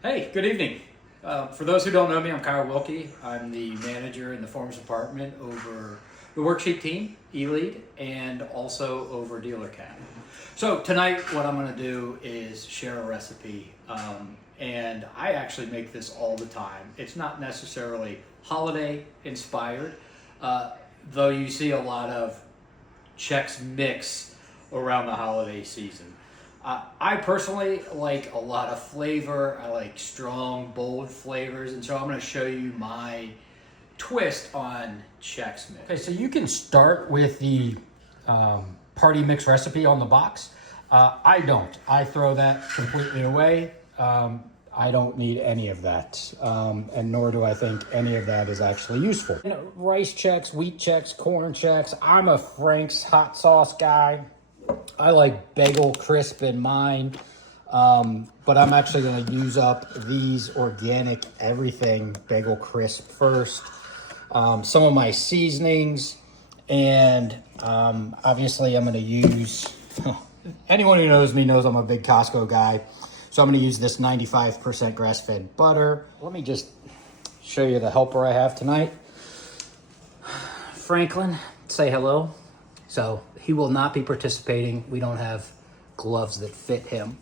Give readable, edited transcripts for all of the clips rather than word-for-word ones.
Hey, good evening. For those who don't know me, I'm Kyle Wilkie. I'm the manager in the forms department over the worksheet team, eLead, and also over DealerCat. So tonight, what I'm going to do is share a recipe, and I actually make this all the time. It's not necessarily holiday inspired, though you see a lot of Chex Mix around the holiday season. I personally like a lot of flavor. I like strong, bold flavors, and so I'm going to show you my twist on Chex Mix. Okay, so you can start with the party mix recipe on the box. I don't. I throw that completely away. I don't need any of that, and nor do I think any of that is actually useful. You know, rice Chex, wheat Chex, corn Chex. I'm a Frank's hot sauce guy. I like bagel crisp in mine, but I'm actually going to use up these organic everything bagel crisp first. Some of my seasonings, and obviously I'm going to use, anyone who knows me knows I'm a big Costco guy. So I'm going to use this 95% grass-fed butter. Let me just show you the helper I have tonight. Franklin, say hello. So he will not be participating. We don't have gloves that fit him.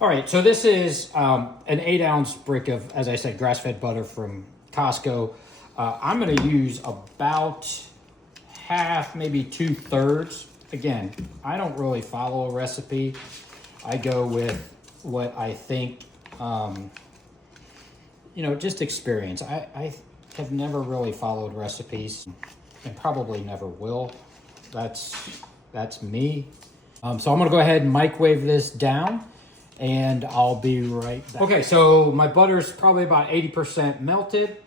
All right, so this is an 8-ounce brick of, as I said, grass-fed butter from Costco. I'm going to use about half, maybe 2/3. Again, I don't really follow a recipe. I go with what I think, just experience. I have never really followed recipes and probably never will. That's me. So I'm gonna go ahead and microwave this down and I'll be right back. Okay, so my butter's probably about 80% melted.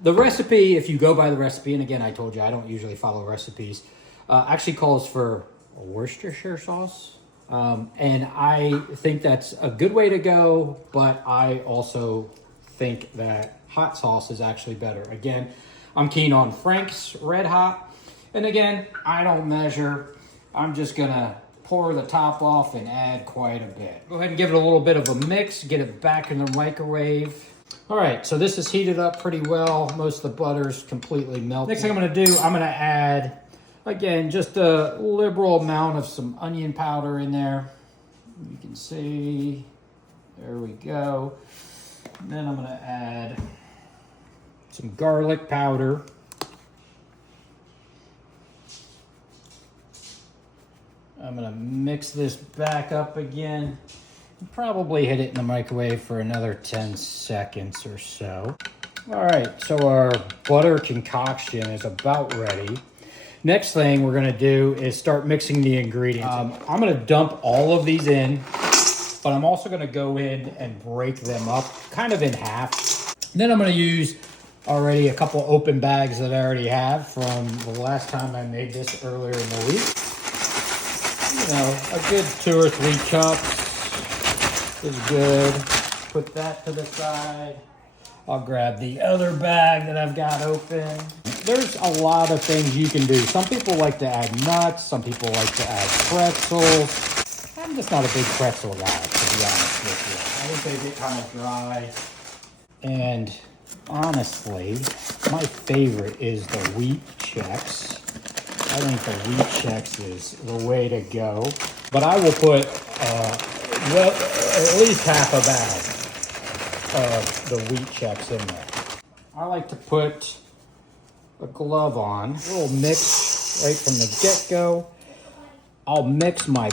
The recipe, if you go by the recipe, and again, I told you I don't usually follow recipes, actually calls for Worcestershire sauce. And I think that's a good way to go, but I also think that hot sauce is actually better. Again, I'm keen on Frank's Red Hot. And again, I don't measure. I'm just gonna pour the top off and add quite a bit. Go ahead and give it a little bit of a mix, get it back in the microwave. All right, so this is heated up pretty well. Most of the butter's completely melted. Next thing I'm gonna do, I'm gonna add, again, just a liberal amount of some onion powder in there. You can see, there we go. And then I'm gonna add some garlic powder. I'm gonna mix this back up again. Probably hit it in the microwave for another 10 seconds or so. All right, so our butter concoction is about ready. Next thing we're gonna do is start mixing the ingredients. I'm gonna dump all of these in, but I'm also gonna go in and break them up kind of in half. Then I'm gonna use already a couple open bags that I already have from the last time I made this earlier in the week. You know, a good 2 or 3 cups is good. Put that to the side. I'll grab the other bag that I've got open. There's a lot of things you can do. Some people like to add nuts. Some people like to add pretzels. I'm just not a big pretzel guy, to be honest with you. I think they get kind of dry. And honestly, my favorite is the wheat Chex. I think the wheat Chex is the way to go. But I will put, at least half a bag of the wheat Chex in there. I like to put a glove on, a little mix right from the get-go. I'll mix my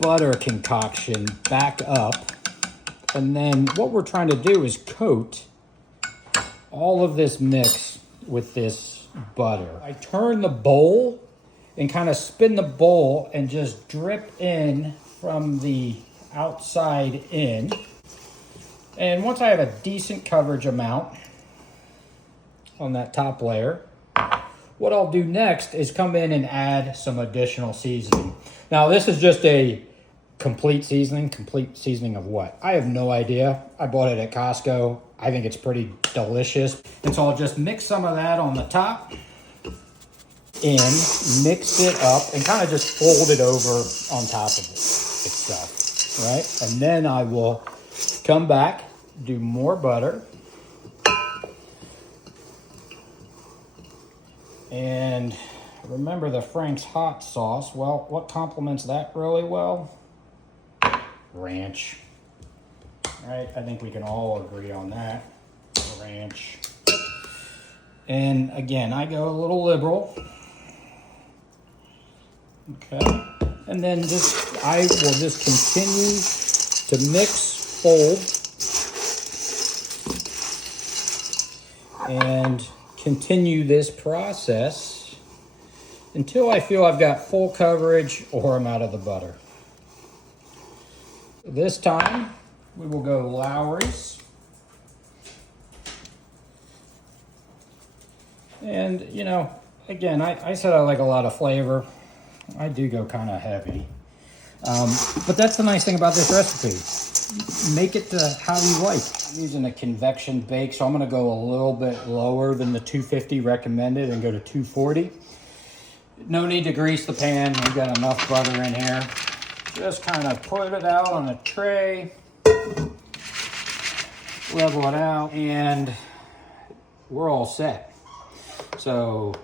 butter concoction back up. And then what we're trying to do is coat all of this mix with this butter. I turn the bowl and kind of spin the bowl and just drip in from the outside in. And once I have a decent coverage amount on that top layer, what I'll do next is come in and add some additional seasoning. Now this is just a complete seasoning of what? I have no idea. I bought it at Costco. I think it's pretty delicious. And so I'll just mix some of that on the top in, mix it up, and kind of just fold it over on top of it itself, right? And then I will come back do more butter. And remember the Frank's hot sauce. Well, what complements that really well? Ranch. All right, I think we can all agree on that. Ranch. And again, I go a little liberal. Okay. And then I will just continue to mix, fold, and continue this process until I feel I've got full coverage or I'm out of the butter. This time, we will go Lawry's. And, you know, again, I said I like a lot of flavor. I do go kind of heavy. But that's the nice thing about this recipe. Make it to how you like. I'm using a convection bake, so I'm going to go a little bit lower than the 250 recommended and go to 240. No need to grease the pan. We've got enough butter in here. Just kind of put it out on a tray, level it out, and we're all set. So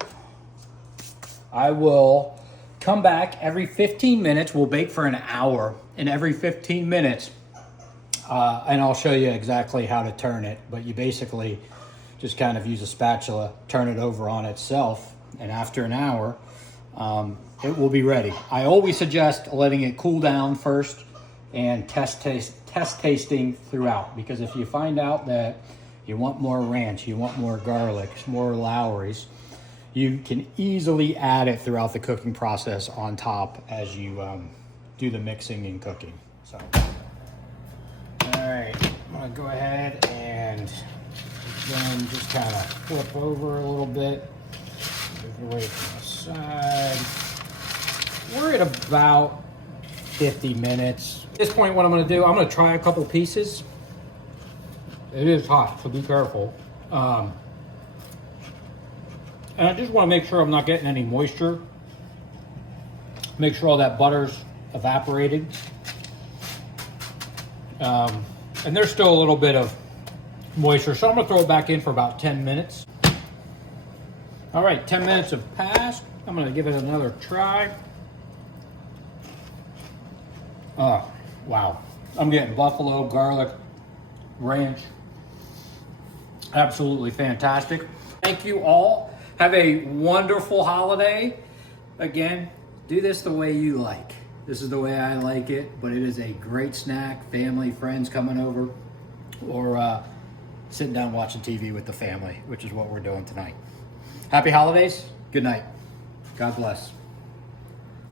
I will come back every 15 minutes. We'll bake for an hour, and every 15 minutes, and I'll show you exactly how to turn it. But you basically just kind of use a spatula, turn it over on itself, and after an hour, it will be ready. I always suggest letting it cool down first and test tasting throughout, because if you find out that you want more ranch, you want more garlic, more Lawry's, you can easily add it throughout the cooking process on top as you do the mixing and cooking. So, all right, I'm gonna go ahead and then just kind of flip over a little bit, move away from the side. We're at about 50 minutes. At this point, what I'm gonna do, I'm gonna try a couple pieces. It is hot, so be careful. And I just want to make sure I'm not getting any moisture. Make sure all that butter's evaporated. And there's still a little bit of moisture, so I'm going to throw it back in for about 10 minutes. All right, 10 minutes have passed. I'm going to give it another try. Oh, wow. I'm getting buffalo, garlic, ranch. Absolutely fantastic. Thank you all. Have a wonderful holiday. Again, do this the way you like. This is the way I like it, but it is a great snack. Family, friends coming over, or sitting down watching TV with the family, which is what we're doing tonight. Happy holidays. Good night. God bless.